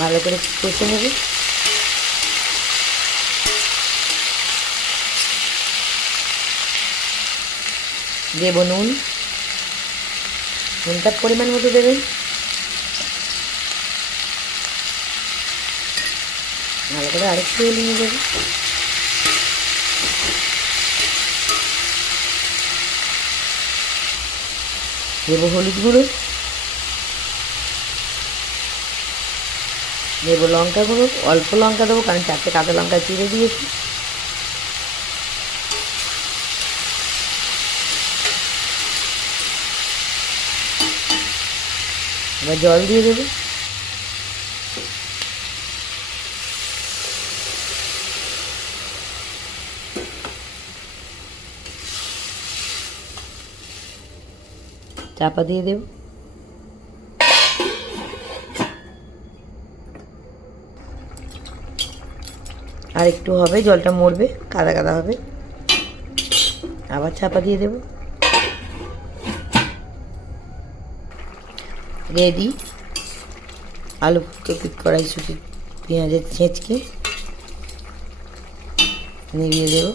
ভালো করে কষে নেবে। দেব নুন। নুনটা পরিমাণ মতো দেবেন। ভালো করে আরেকটু এলিয়ে দেবে দেবো হলুদ গুঁড়ো। দেবো লঙ্কা গুঁড়ো, অল্প লঙ্কা দেবো, কারণ চারটে কাঁচা লঙ্কা চিড়ে দিয়েছি। এবার জল দিয়ে দেবো। চাপা দিয়ে দেবো। আর একটু হবে, জলটা মরবে, কাদা কাদা হবে। আবার চাপা দিয়ে দেব। রেডি আলু ফুটকপি কড়াইশুটি, পেঁয়াজের ছেঁচকে নিভিয়ে দেবো।